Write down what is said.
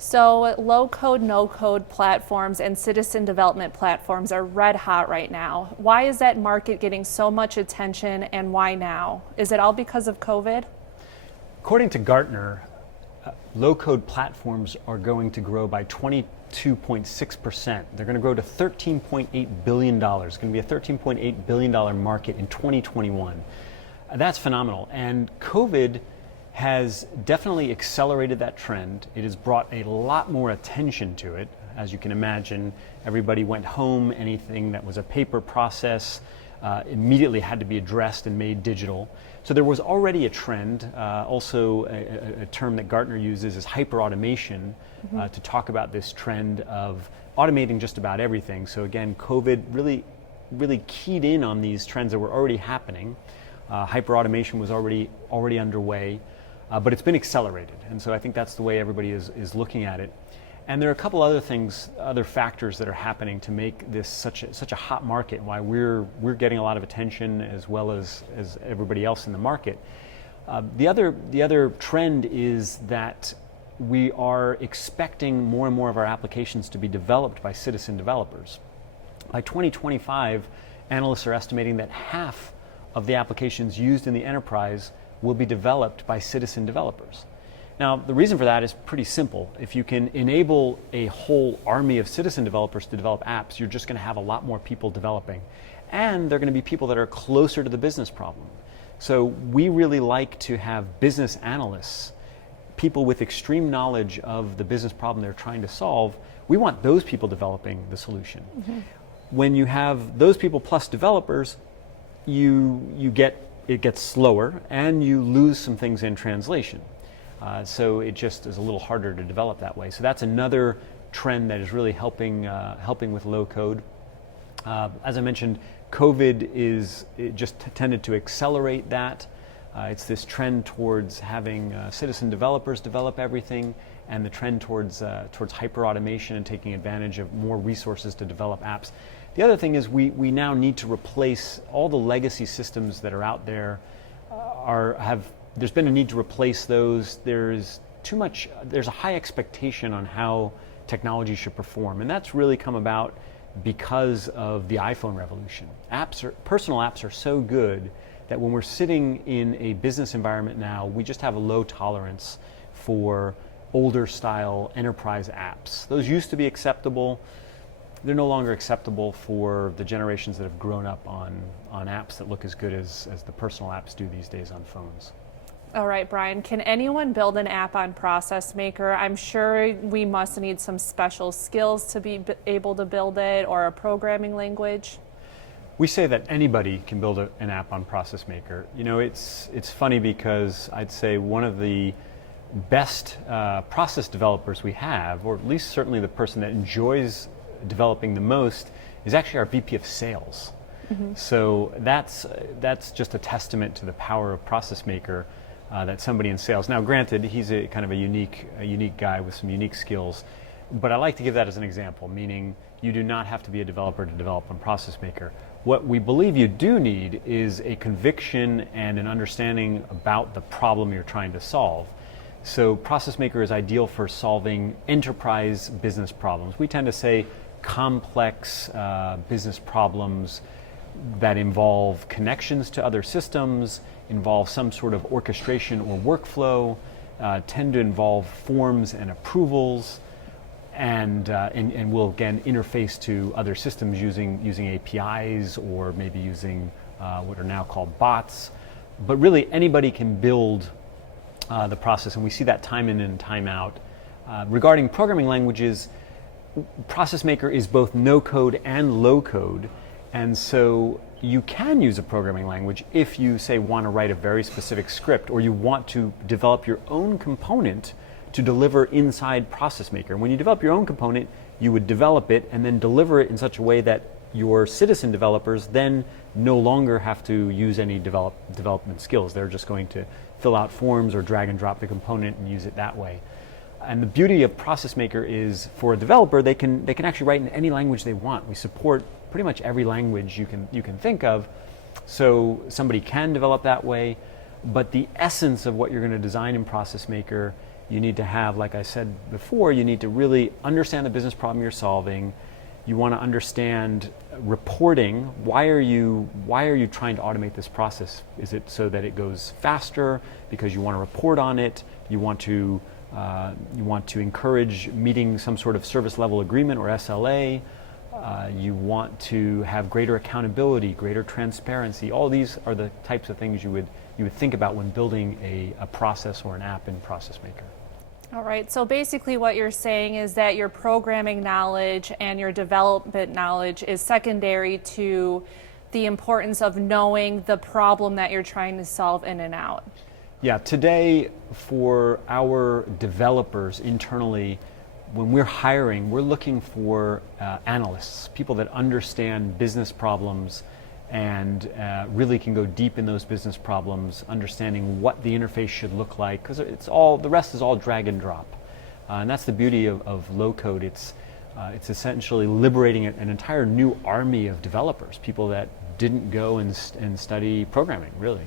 So low code, no code platforms and citizen development platforms are red hot right now. Why is that market getting so much attention and why now? Is it all because of COVID? According to Gartner, low-code platforms are going to grow by 22.6%. They're going to grow to $13.8 billion. It's going to be a $13.8 billion market in 2021. That's phenomenal. And COVID has definitely accelerated that trend. It has brought a lot more attention to it. As you can imagine, everybody went home. Anything that was a paper process immediately had to be addressed and made digital. So there was already a trend. Also, a term that Gartner uses is hyperautomation to talk about this trend of automating just about everything. So again, COVID really keyed in on these trends that were already happening. Hyperautomation was already underway, but it's been accelerated. And so I think that's the way everybody is looking at it. And there are a couple other things, other factors that are happening to make this such a hot market, and why we're getting a lot of attention as well as everybody else in the market. The other trend is that we are expecting more and more of our applications to be developed by citizen developers. By 2025, analysts are estimating that half of the applications used in the enterprise will be developed by citizen developers. Now, the reason for that is pretty simple. If you can enable a whole army of citizen developers to develop apps, you're just going to have a lot more people developing. And they're going to be people that are closer to the business problem. So we really like to have business analysts, people with extreme knowledge of the business problem they're trying to solve. We want those people developing the solution. When you have those people plus developers, it gets slower and you lose some things in translation. So it just is a little harder to develop that way. So that's another trend that is really helping with low code. As I mentioned, COVID just tended to accelerate that. It's this trend towards having citizen developers develop everything, and the trend towards hyper automation and taking advantage of more resources to develop apps. The other thing is we now need to replace all the legacy systems that are out there. There's been a need to replace those. There's a high expectation on how technology should perform, and that's really come about because of the iPhone revolution. Personal apps are so good that when we're sitting in a business environment now, we just have a low tolerance for older style enterprise apps. Those used to be acceptable. They're no longer acceptable for the generations that have grown up on apps that look as good as the personal apps do these days on phones. All right, Brian, can anyone build an app on ProcessMaker? I'm sure we must need some special skills to be able to build it, or a programming language. We say that anybody can build an app on ProcessMaker. You know, it's funny because I'd say one of the best process developers we have, or at least certainly the person that enjoys developing the most, is actually our VP of sales. So that's just a testament to the power of ProcessMaker. That somebody in sales. Now, granted, he's a kind of a unique guy with some unique skills, but I like to give that as an example, meaning you do not have to be a developer to develop on ProcessMaker. What we believe you do need is a conviction and an understanding about the problem you're trying to solve. So ProcessMaker is ideal for solving enterprise business problems. We tend to say complex business problems that involve connections to other systems, involve some sort of orchestration or workflow, tend to involve forms and approvals, and will again interface to other systems using APIs, or maybe using what are now called bots. But really anybody can build the process, and we see that time in and time out. Regarding programming languages, ProcessMaker is both no code and low code. And so you can use a programming language if you, say, want to write a very specific script, or you want to develop your own component to deliver inside ProcessMaker. When you develop your own component, you would develop it and then deliver it in such a way that your citizen developers then no longer have to use any development skills. They're just going to fill out forms or drag and drop the component and use it that way. And the beauty of ProcessMaker is, for a developer, they can actually write in any language they want. We support pretty much every language you can think of, so somebody can develop that way. But the essence of what you're going to design in ProcessMaker You need to have, like I said before, you need to really understand the business problem you're solving. You want to understand reporting. Why are you trying to automate this process? Is it so that it goes faster because you want to report on it? You want to encourage meeting some sort of service level agreement or SLA. You want to have greater accountability, greater transparency. All these are the types of things you would think about when building a process or an app in ProcessMaker. All right, so basically what you're saying is that your programming knowledge and your development knowledge is secondary to the importance of knowing the problem that you're trying to solve in and out. Yeah, today for our developers internally, when we're hiring, we're looking for analysts, people that understand business problems and really can go deep in those business problems, understanding what the interface should look like, because the rest is all drag and drop. And that's the beauty of low code. It's essentially liberating an entire new army of developers, people that didn't go and study programming, really.